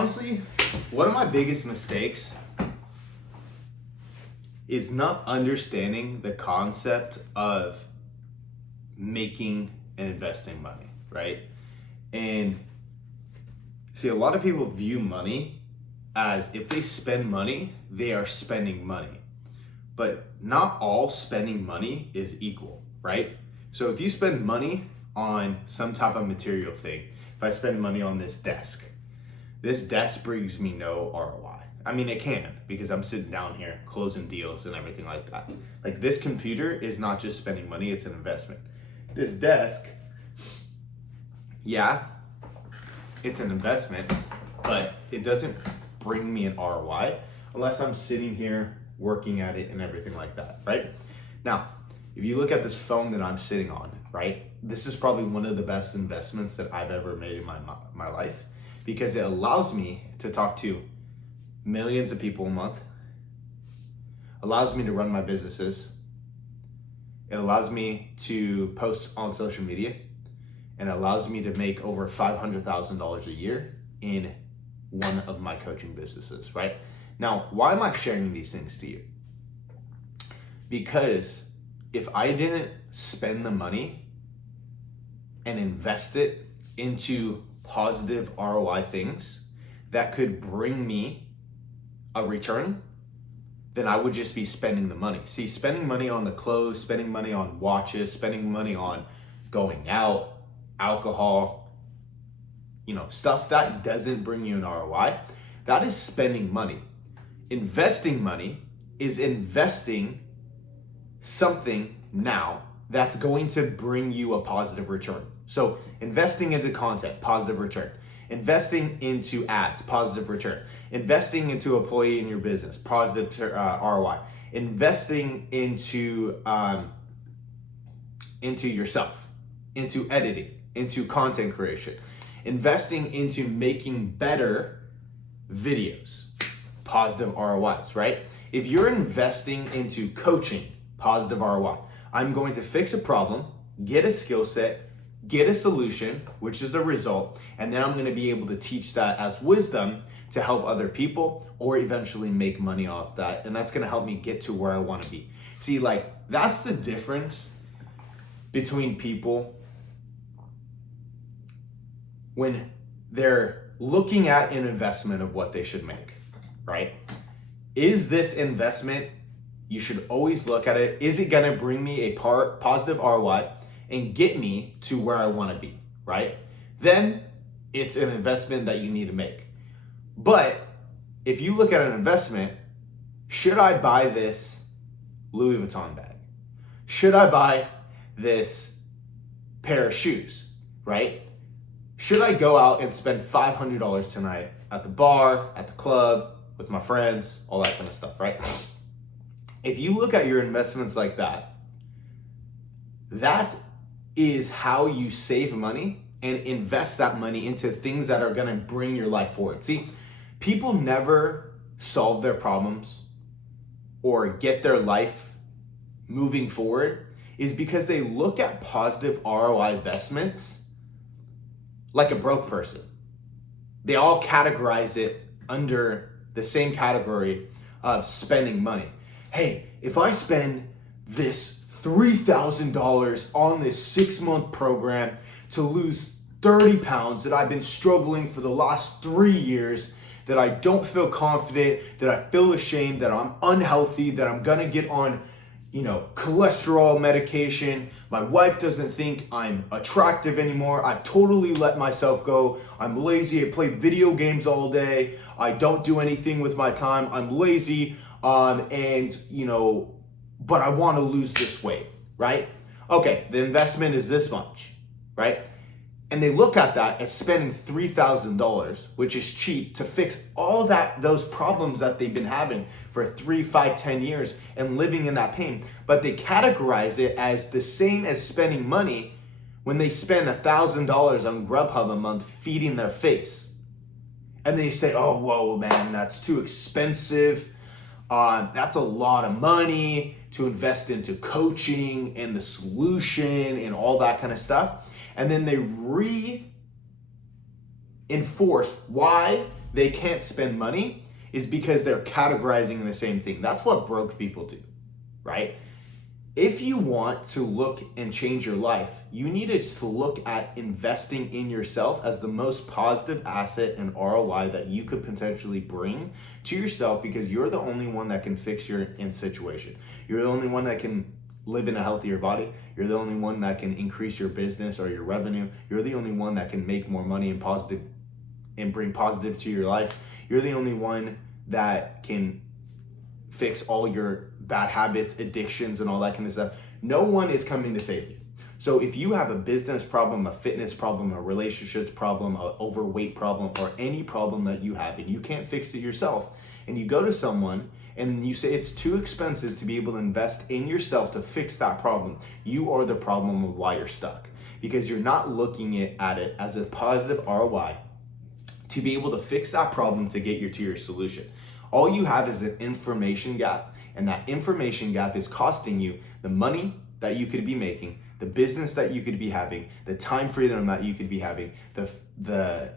honestly, one of my biggest mistakes is not understanding the concept of making and investing money, right? And see, a lot of people view money as if they spend money, they are spending money. But not all spending money is equal, right? So if you spend money on some type of material thing, if I spend money on this desk brings me no ROI. I mean, it can, because I'm sitting down here closing deals and everything like that. Like, this computer is not just spending money, it's an investment. This desk, yeah, it's an investment, but it doesn't bring me an ROI unless I'm sitting here working at it and everything like that, right? Now, if you look at this phone that I'm sitting on, right, this is probably one of the best investments that I've ever made in my life, because it allows me to talk to millions of people a month, allows me to run my businesses, it allows me to post on social media, and it allows me to make over $500,000 a year in one of my coaching businesses, right? Now, why am I sharing these things to you? Because if I didn't spend the money and invest it into positive ROI things that could bring me a return, then I would just be spending the money. See, spending money on the clothes, spending money on watches, spending money on going out, alcohol, stuff that doesn't bring you an ROI, that is spending money. Investing money is investing something now that's going to bring you a positive return. So investing into content, positive return. Investing into ads, positive return. Investing into an employee in your business, positive ROI. Investing into yourself, into editing, into content creation. Investing into making better videos, positive ROIs, right? If you're investing into coaching, positive ROI. I'm going to fix a problem, get a skill set, get a solution, which is a result, and then I'm going to be able to teach that as wisdom to help other people or eventually make money off that. And that's going to help me get to where I want to be. See, that's the difference between people when they're looking at an investment of what they should make, right? Is this investment, you should always look at it, is it going to bring me a positive ROI and get me to where I want to be, right? Then it's an investment that you need to make. But if you look at an investment, should I buy this Louis Vuitton bag? Should I buy this pair of shoes, right? Should I go out and spend $500 tonight at the bar, at the club, with my friends, all that kind of stuff, right? If you look at your investments like that, that is how you save money and invest that money into things that are gonna bring your life forward. See, people never solve their problems or get their life moving forward is because they look at positive ROI investments like a broke person. They all categorize it under the same category of spending money. Hey, if I spend this $3,000 on this 6-month program to lose 30 pounds that I've been struggling for the last 3 years, that I don't feel confident, that I feel ashamed, that I'm unhealthy, that I'm gonna get on, cholesterol medication. My wife doesn't think I'm attractive anymore. I've totally let myself go. I'm lazy. I play video games all day. I don't do anything with my time. I'm lazy. But I want to lose this weight, right? Okay, the investment is this much, right? And they look at that as spending $3,000, which is cheap, to fix all those problems that they've been having for 3, 5, 10 years and living in that pain. But they categorize it as the same as spending money when they spend $1,000 on Grubhub a month feeding their face. And they say, oh, whoa, man, that's too expensive. That's a lot of money to invest into coaching and the solution and all that kind of stuff. And then they reinforce why they can't spend money is because they're categorizing the same thing. That's what broke people do, right? If you want to look and change your life, you need to look at investing in yourself as the most positive asset and ROI that you could potentially bring to yourself, because you're the only one that can fix your situation. You're the only one that can live in a healthier body. You're the only one that can increase your business or your revenue. You're the only one that can make more money and bring positive to your life. You're the only one that can fix all your bad habits, addictions, and all that kind of stuff. No one is coming to save you. So if you have a business problem, a fitness problem, a relationships problem, an overweight problem, or any problem that you have and you can't fix it yourself, and you go to someone and you say it's too expensive to be able to invest in yourself to fix that problem, you are the problem of why you're stuck, because you're not looking at it as a positive ROI to be able to fix that problem to get you to your solution. All you have is an information gap, and that information gap is costing you the money that you could be making, the business that you could be having, the time freedom that you could be having, the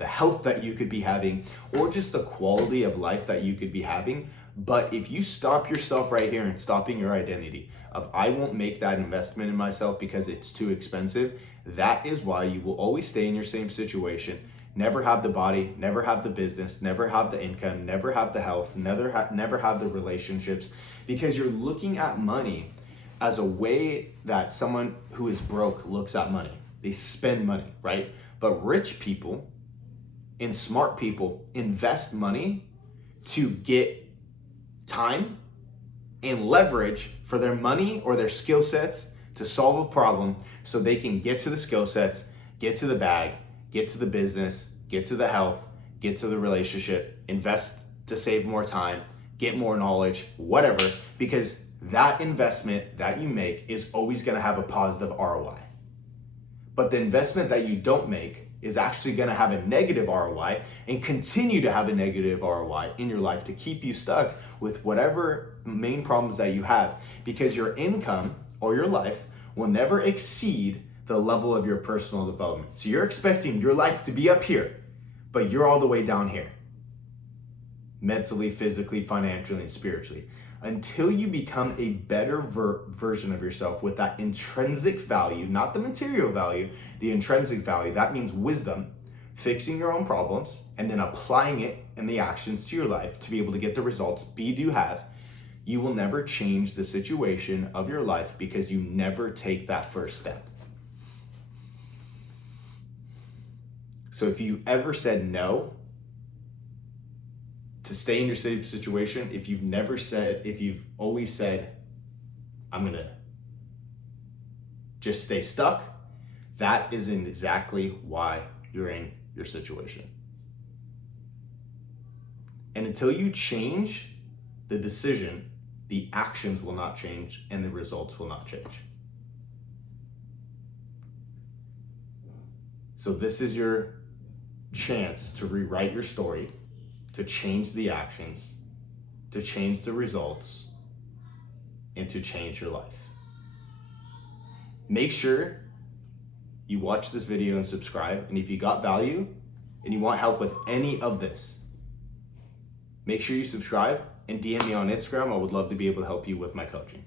health that you could be having, or just the quality of life that you could be having. But if you stop yourself right here and stopping your identity of I won't make that investment in myself because it's too expensive, that is why you will always stay in your same situation. Never have the body, never have the business, never have the income, never have the health, never have the relationships, because you're looking at money as a way that someone who is broke looks at money. They spend money, right? But rich people and smart people invest money to get time and leverage for their money or their skill sets to solve a problem, so they can get to the skill sets, get to the bag, get to the business, get to the health, get to the relationship, invest to save more time, get more knowledge, whatever, because that investment that you make is always gonna have a positive ROI. But the investment that you don't make is actually gonna have a negative ROI and continue to have a negative ROI in your life to keep you stuck with whatever main problems that you have, because your income or your life will never exceed the level of your personal development. So you're expecting your life to be up here, but you're all the way down here, mentally, physically, financially, and spiritually. Until you become a better version of yourself with that intrinsic value, not the material value, the intrinsic value. That means wisdom, fixing your own problems, and then applying it in the actions to your life to be able to get the results you have. You will never change the situation of your life because you never take that first step. So if you ever said no to stay in your same situation, if you've always said, I'm gonna just stay stuck, that is exactly why you're in your situation. And until you change the decision, the actions will not change and the results will not change. So this is your chance to rewrite your story, to change the actions, to change the results, and to change your life. Make sure you watch this video and subscribe. And if you got value and you want help with any of this, make sure you subscribe and DM me on Instagram. I would love to be able to help you with my coaching.